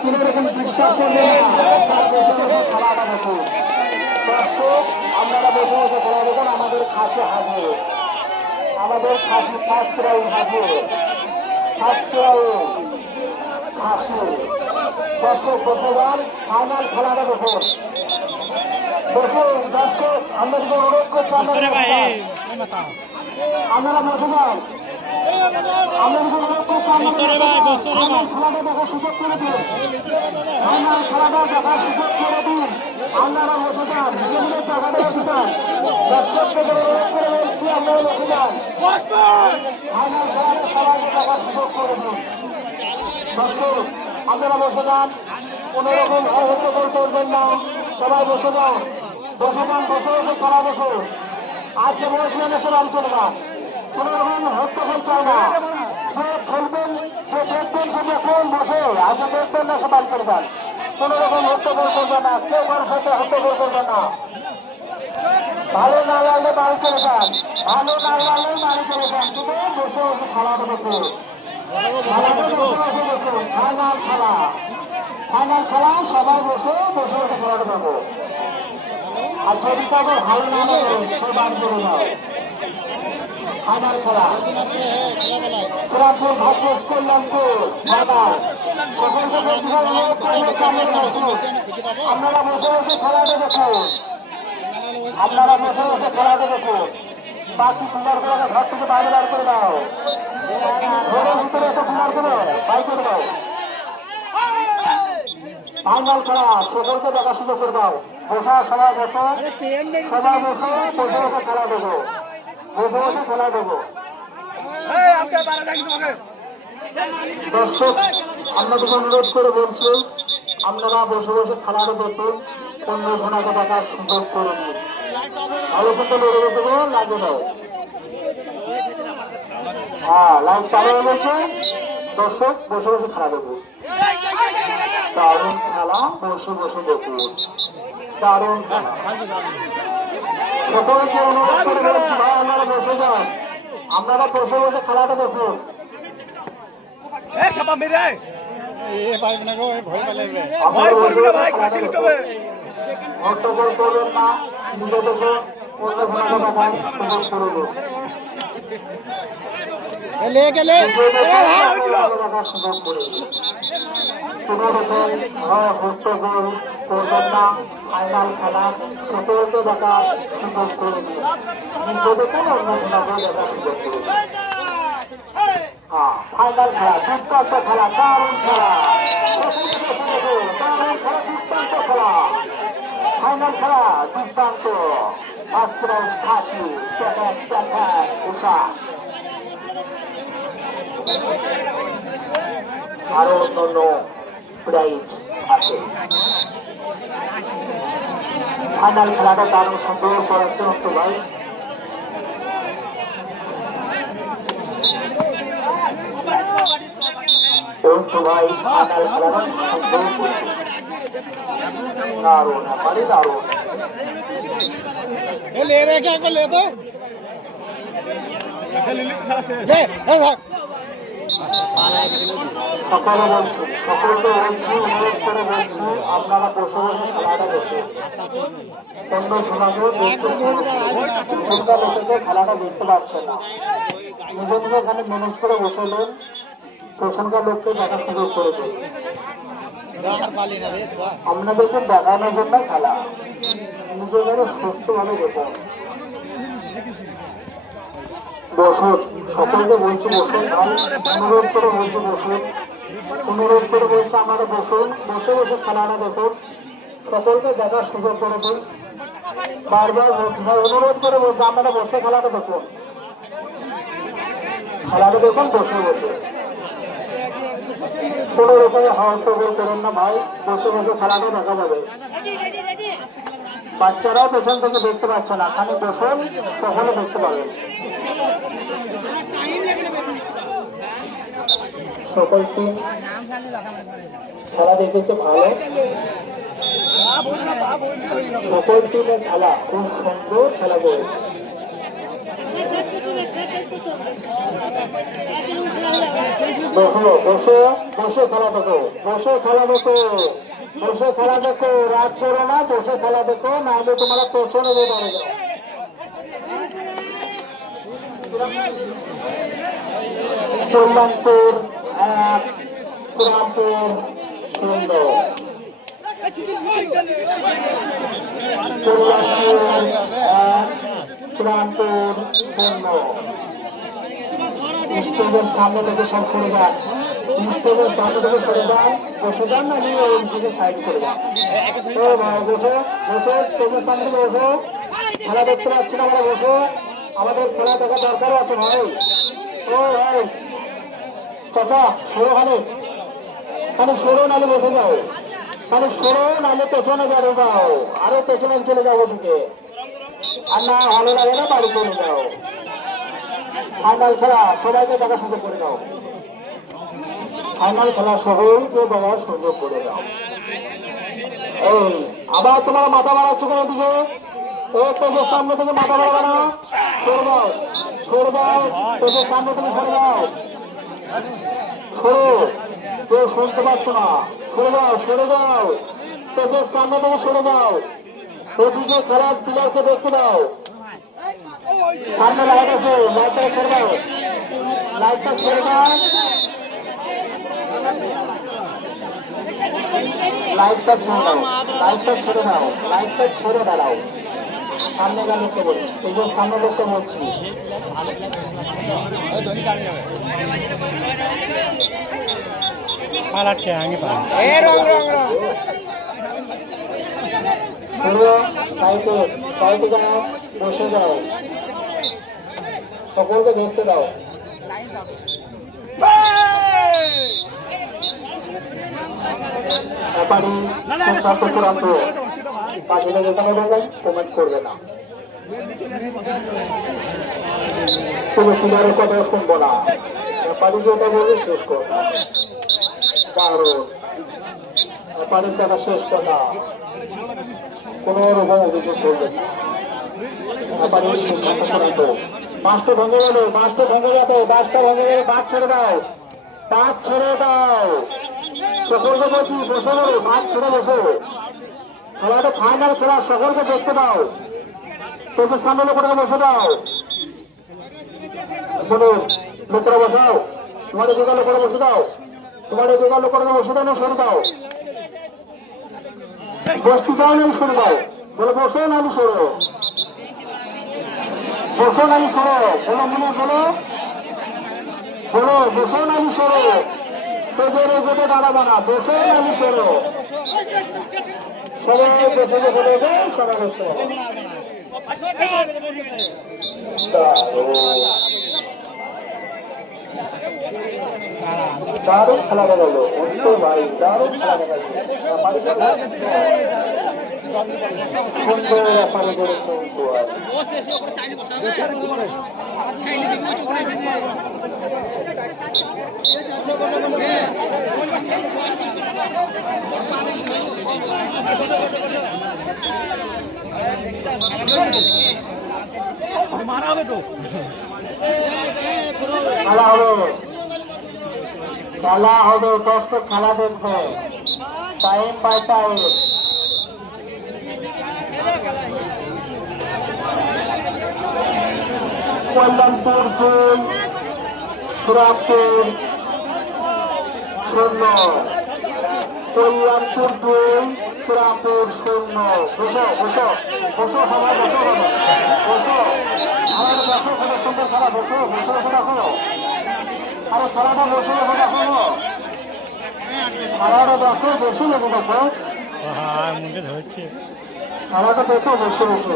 কোন রকম ডিস্টার্ব করবে দর্শক আপনারা বসে বসে খাওয়া দেখুন আমাদের খাসি হাজির আমাদের খাসি ফার্স্ট রাউন্ড হাজির ফার্স্ট রাউন্ড খাসি দর্শক বসে যান ফাইনাল খেলাটা দেখুন দর্শক আমাদেরকে অনুরোধ করছি আপনারা বসে যান। যান আমাদেরকে অনুরোধ করছি দেখার সুযোগ করে দিন ফাইনাল খেলাটা দেখার সুযোগ করে দিন আপনারা বসে যান বিভিন্ন বসে যান দর্শকদের অনুরোধ করে বলছি আপনারা বসে যান ফাইনাল খেলাটা সবাইকে দেখার সুযোগ করে বসে যান কোনো রকম না? সবাই বসে যান বসে যান বসে বসে খেলা দেখুন আজকে বসবেন এসে যান কোনো রকম হত্যকর চায় না যে খেলবেন যে দেখবেন সে দেখুন বসে আজকে দেখবেন না সে বাড়ি কোনো রকম হত্যকর করবেন না, কেউ কারোর সাথে হত্যকর করবেন না। ভালো না লাগলে বাড়ি চলে যান, ভালো না লাগলে বাড়ি চলে যান। কিন্তু বসে বসে খেলাটা দেখুন খেলাটা বসে বসে দেখুন ফাইনাল খেলা। ফাইনাল খেলা, সবাই বসে বসে বসে খেলাটা দেখো। আর যদি কাউকে ভালো না লাগে সে বাড়ি চলে যাও ফাইনাল খেলা। শ্রীরামপুর ভার্সেস কল্যাণপুর ফাইনাল সকলকে আপনারা বসে বসে খেলাটা দেখুন। আপনারা বসে বসে খেলাটা দেখুন। বাকি কুমার করে ঘর থেকে বাইরে বার করে দাও। ঘরের ভিতরে এসে কুমার করে বাই করে দাও। ফাইনাল খেলা, সকলকে দেখা সুযোগ করে দাও। বসা, সবাই বসো। সবাই বসো, বসে বসে খেলা দেবো বসে বসে খেলা দেবো দর্শক আপনাদের অনুরোধ করে বলছি আপনারা বসে বসে খেলাটা দেখুন অন্য ঘোড়াকে দেখার সুযোগ করে দিন ভালো কিন্তু লড়ে গো লাগে দাও। হ্যাঁ লাইট চালু হয়ে গেছে। দর্শক বসে বসে খেলা দেখুন। দারুণ খেলা বসে বসে দেখুন। দারুণ খেলা। সকলকে অনুরোধ করে বলছি ভাই আপনারা বসে যান। আপনারা বসে বসে খেলাটা দেখুন। হট্টগোল করবেন না নিজেদেরকে অন্য ঘোড়াকে দেখার সুযোগ করে দিন গেলে গেলে। দেখার সুযোগ করে দিন কোনো রকম হট্টগোল করবেন দেখার সুযোগ করে দিন নিজেদেরকে অন্য ঘোড়াকে দেখার সুযোগ করে দিন ফাইনাল খেলা, দুর্দান্ত খেলা। দারুণ খেলা দারুণ খেলা ফাঁসি প্যাকেট প্যাকেট উষা আরও প্রাইজ আছে। ফাইনাল খেলাটা দারুণ সুন্দর করাচ্ছে অন্ত ভাই। ভাই ফাইনাল দারুণ দারুণ। সকলে বলছি সকলকে বলছি অনুরোধ করে বলছি, আপনারা বসে খেলাটা দেখতে অন্য ঝোলাকে খেলাটা দেখতে পাচ্ছে না। নিজে ম্যানেজ করে বসে দেন, প্রসঙ্গা লোককে দেখার আপনাদেরকে দেখানোর জন্য খেলা। নিজেদের সুস্থভাবে দেখুন। বসুন সকলকে বলছি বসুন অনুরোধ করে বলছি বসুন অনুরোধ করে বলছি আপনারা বসুন বসে বসে খেলাটা দেখুন সকলকে দেখার সুযোগ করে দিন। বারবার অনুরোধ করে বলছি আপনারা বসে খেলাটা দেখুন খেলাটা দেখুন, বসে বসে। কোনো রকমের হস্তগোল করেন না ভাই। বসে বসে খেলাটা দেখা যাবে। বাচ্চারাও পেছন থেকে দেখতে পাচ্ছে না। খালি বসুন, সকলে দেখতে পাবেন সকল খেলা দেখেছে ভালো। সকল টিমের খেলা খুব সুন্দর খেলা করেছে। বসো বসে বসে খেলা দেখো বসে খেলা দেখো বসে খেলা দেখো, রাত করো না বসে খেলা দেখো, নাহলে তোমরা পেছনে দাঁড়িয়ে যাও কল্যাণপুর এক শ্রীরামপুর শূন্য। কল্যাণপুর স্টেজের সামনে থেকে সব সরে যান। স্টেজের সামনে থেকে সরে যান, বসে যান না, নিয়ে ওই দিকে সাইড করে যান। ভাই, বসে বসে স্টেজের সামনে বসো। খেলা দেখতে পাচ্ছি না আমরা বসে। আমাদের খেলা দেখা দরকার আছে ভাই। ও ভাই, চাচা, সরো খানে। খানে সরো নালে বসে যাও। খানে সরো নালে পেছনে বেরো যাও। আরও পেছনে চলে যাব দিকে। আর না, ভালো লাগে না, বাড়ি চলে যাও। ফাইনাল খেলা, সবাইকে দেখার সুযোগ করে দাও। ফাইনাল খেলা সবাইকে দেখার সুযোগ করে দাও। এই, আবার তোমার মাথা বাড়াচ্ছ কেন দিকে? তোদের সামনে থেকে মাথা বাড়াবে না সরে দাও সরে দাও তোদের সামনে থেকে সরে দাও সরো, কেউ শুনতে পাচ্ছ না। সরে দাও সরে দাও তোদের সামনে থেকে সরে দাও খেলার প্লেয়ারকে দেখতে দাও। সামনে লাইট আছে লাইটটা ছেড়ে দাও। লাইটটা ছেড়ে দাও। লাইটটা ছেড়ে দাও। লাইটটা ছেড়ে দাও। লাইটটা ছেড়ে দাঁড়াও সামনে গা লোককে বলছি এই যে সামনে লোককে বলছি পালাচ্ছে আগে পালা শুরু। সাইডে সাইডে যাও বসে যাও। সকলকে দেখতে দাও। ব্যাপারী চূড়ান্ত পাশে যেখানে বলবেন কমেন্ট করবে না। তুমি তোমার কথা না। ব্যাপারী যেটা বলবে শেষ কারণ ব্যাপারীর কথা শেষ কথা। কোনো রকম অভিযোগ করবেন না। ব্যাপারীর সিদ্ধান্ত বাসটা ভেঙে গেল বাসটা ভেঙে যাবে বাসটা ভেঙে গেলে বাস ছেড়ে দাও। বাস ছেড়ে দাও। সকলকে বলছি, বসে বলো বাস ছেড়ে বসো। খেলাটা ফাইনাল খেলা, সকলকে দেখতে দাও। তোদের সামনে লোকটা বসে দাও। বলো, লোকরা বসাও। তোমাদের জায়গা লোকরা বসে দাও। তোমাদের জায়গা লোকরা বসে দাও না সরে দাও। বসতে দাও না সরে দাও। বলো, বসো না আমি সরো বসো না আমি সরো। বলো মনে বলো। বলো বসো না আমি সরো। তোদের এগোতে দাঁড়াবো না বসো না আমি সরো। সবাই বসে সবাই বসতে দারুণ খেলা গেল ভাই, দারুণ খেলা গেল সুন্দর ব্যাপারে করেছে অন্ত ভাই খেলা হবে খেলা হবে দশটা খেলা দেখবে টাইম বাই টাইম কল্যাণপুর দুই সুরাপুর শূন্য কল্যাণপুর দুই সুরাপুর শূন্য বসো বসো বসো সবাই বসো বসো। আমাদের দেখো কত সুন্দর খেলা বসো বসো দেখো। আরে খেলাটা বসে দেখো দেখো। খেলাটা দেখো বসে দেখো দেখো। হ্যাঁ মুখে ধরছে। খেলাটা দেখো বসে বসে।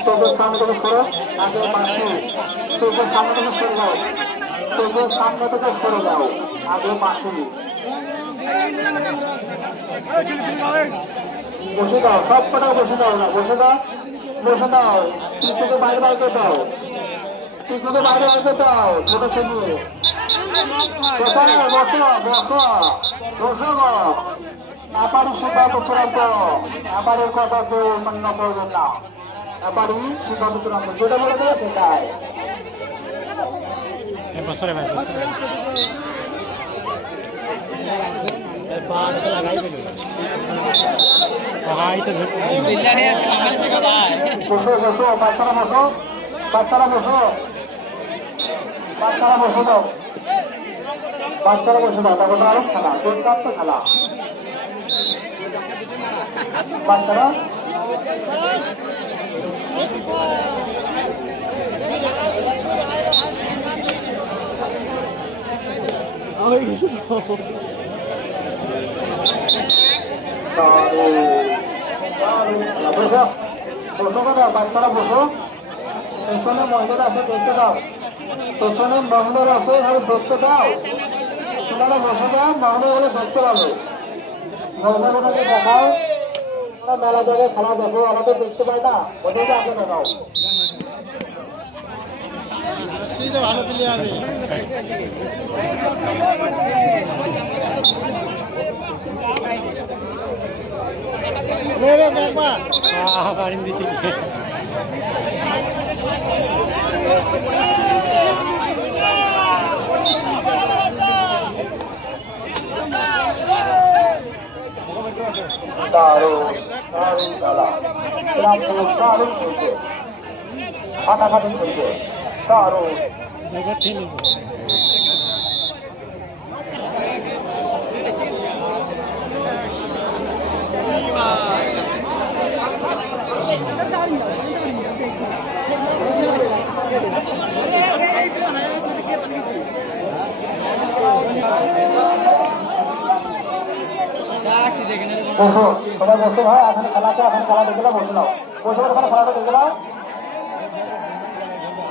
তোদের আগে সামনে আগে বসে দাও সব কটা বসে দাও না বসে দাও বসে দাও টিকুকে বাইরে বাইরে দাও টিকুকে বাইরে বাইরে দাও ছোট ছেলে কোথায় বসো বসো বসো ব্যাপারী সিদ্ধান্ত চূড়ান্ত ব্যাপারের কথা কেউ মান্য করবেন না ব্যাপারী সিদ্ধান্ত চূড়ান্ত যেটা বলে দেবে সেটাই তো বাচ্চারা বসো বাচ্চারা বাচ্চারা বসো দাও বাচ্চারা বসে দাও তারপর আরও খেলা দুর্দান্ত খেলা বাচ্চারা? বাচ্চারা বসো পেছনে মহিলারা আছে দেখতে দাও। পেছনে মহিলারা আছে এভাবে দেখতে দাও তোমরা বসে। দাও মহিলা হলে দেখতে পাবে মহিলাগুলোকে দেখাও মেলা জায়গায় খেলা দেখো আমাদের দেখতে পাই না ওদেরকে আগে দেখাও। ভালো প্লেয়ার আহ পানি দিছি দারুণ দারুণ খেলা এরা পুরো দারুণ খেলছে ফাটাফাটি খেলছে দারুণ বসো সবাই বসো ভাই এখন খেলাতে এখন খেলা দেখে বসে নাও। বসে বসে খেলাটা দেখে নাও।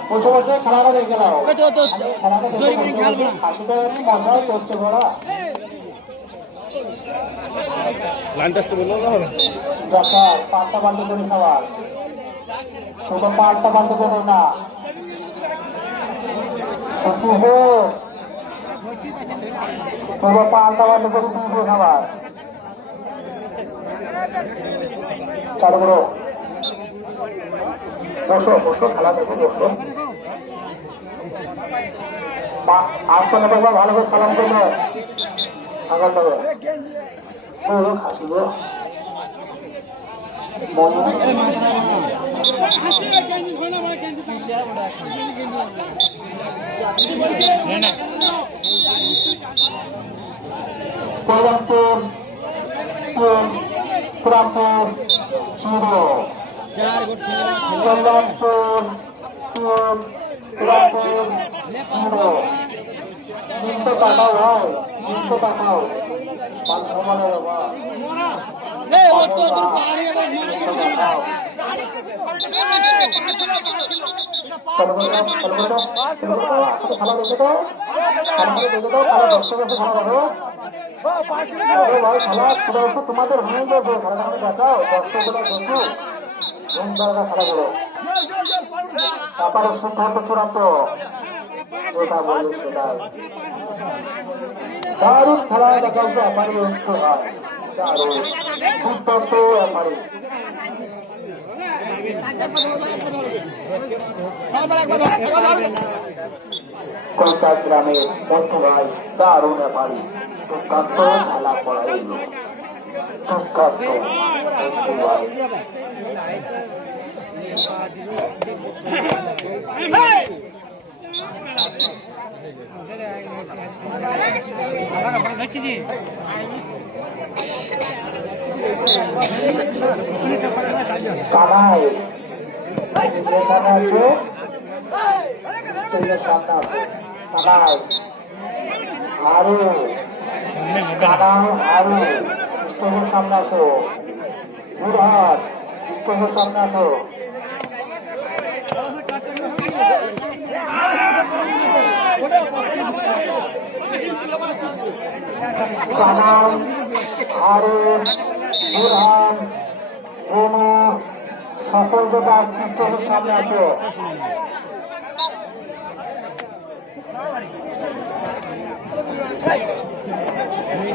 বসে বসে খেলাটা দেখে নাও। হাসিটা মজাই করছে বড়া লাইনটা তো বলল যখন পাল্টা পাল্টা করে খাবার শুধু পাল্টা পাল্টা করে না। শুধু পাল্টা পাল্টা করে খাবার করো বসো বসো, খেলা দেখো, বসো। আসতে না দেখবা ভালো করে সালাম করবে দেবে ও কলমপুর শ্রীরামপুর চিরো কল্যাণপুর শ্রীরামপুর চিরো তিনটে টাকাও হয় তিনটে টাকাও দর্শক এসে দেখো দেখো তারপরে সিদ্ধান্ত চূড়ান্ত ওটা সেটাই দারুণ খেলা হয় দারুণ দুর্দান্ত আমারই কলকাতা গ্রামের মধ্য ভাই দারুণ ব্যাপারী পড়াইল দুর্দান্ত মধ্য ভাই কানাই যেখানে আছে কানাই আরও কানাই আরও স্টেজের সামনে আসো বুড়হাট স্টেজের সামনে আসো কানাই আরও বুড়হাট রেণু সকল দোকান স্টেজের সামনে আসো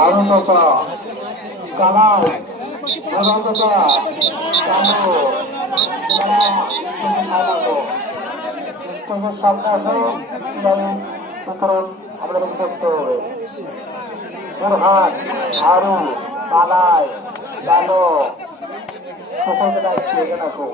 আরও চাচা কানাই প্রধান চাচা কানা তুমি সামনে আসো সুতরাং আমাদের করতে হবে বুরহান আরু কালো সকলকে ডাকছি এখানে আসো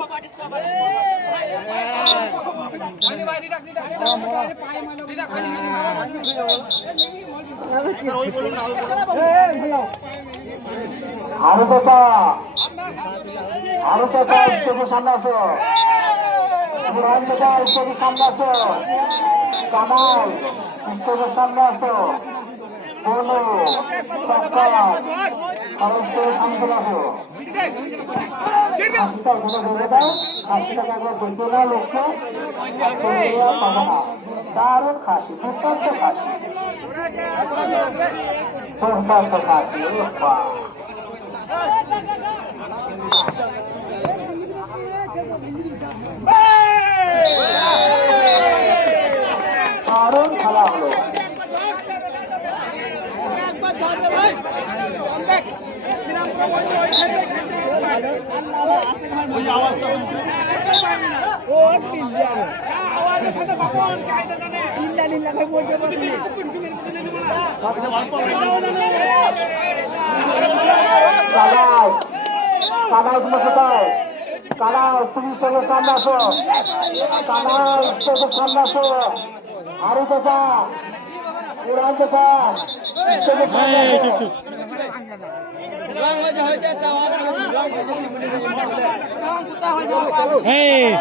আরও চাচা আরও স্টেজের সামনে আসো সামনে আসো কামাল স্টেজের সামনে আসো বলো স্টেজের সামনে আসো দারুণ খাসি দুর্দান্ত খাসি দুর্দান্ত খাসি দারুণ খেলা হলো। কালাই কালাই তোমার কোথায় কালাই তুমি স্টেজের সামনে আসো কালাই স্টেজের সামনে আসো আরও চাচা উড়ান চাচা স্টেজের সামনে আসো এই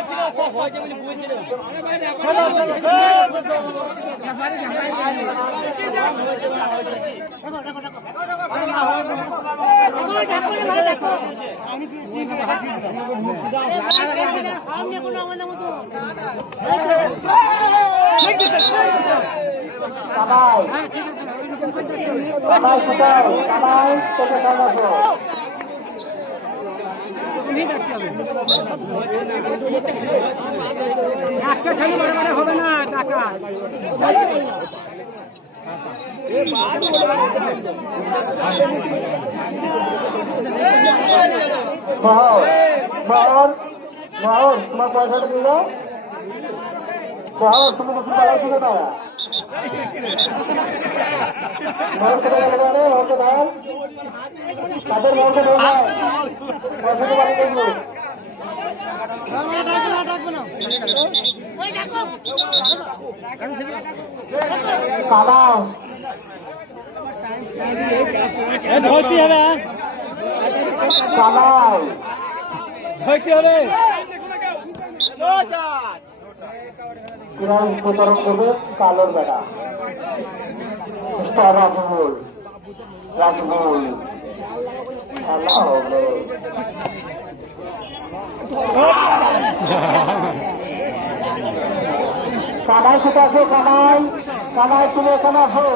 একটা খালি মানে মানে হবে না টাকা মহর মহর তোমার পয়সাটা দিল মহর তুমি কিছু পালাইছি না মহর কোথায় গেল রে মহর কোথায় তাদের মহরকে ধরে দাও বাড়ি দেখব কালাম ধরতে হবে। কালাই ধরতে হবে। কিরম প্রতারণ করবে কালোর বেড়া। রাজমুল রাজমুল কানাই কোথায় আছো? কানাই কানাই তুমি এখানে আসো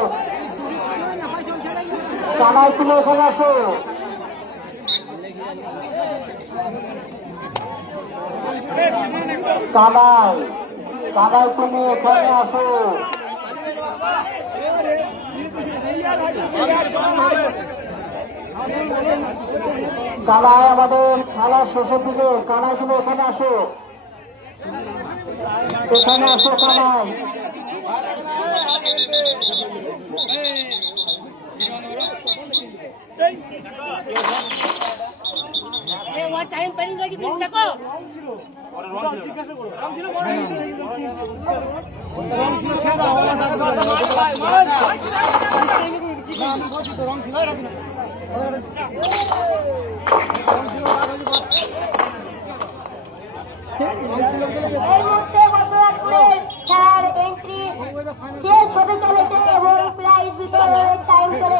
কানাই তুমি এখানে আসো কানাই বাবা তুমি এখানে আসো। দাদাই আমাদের খেলা শেষের দিকে কানাই তুমি এখানে আসো। এখানে আসো কানাই টাইম লাগি দিন দেখো। শেষ হতে চলেছে এবং প্রাইজ বিতরণের টাইম চলে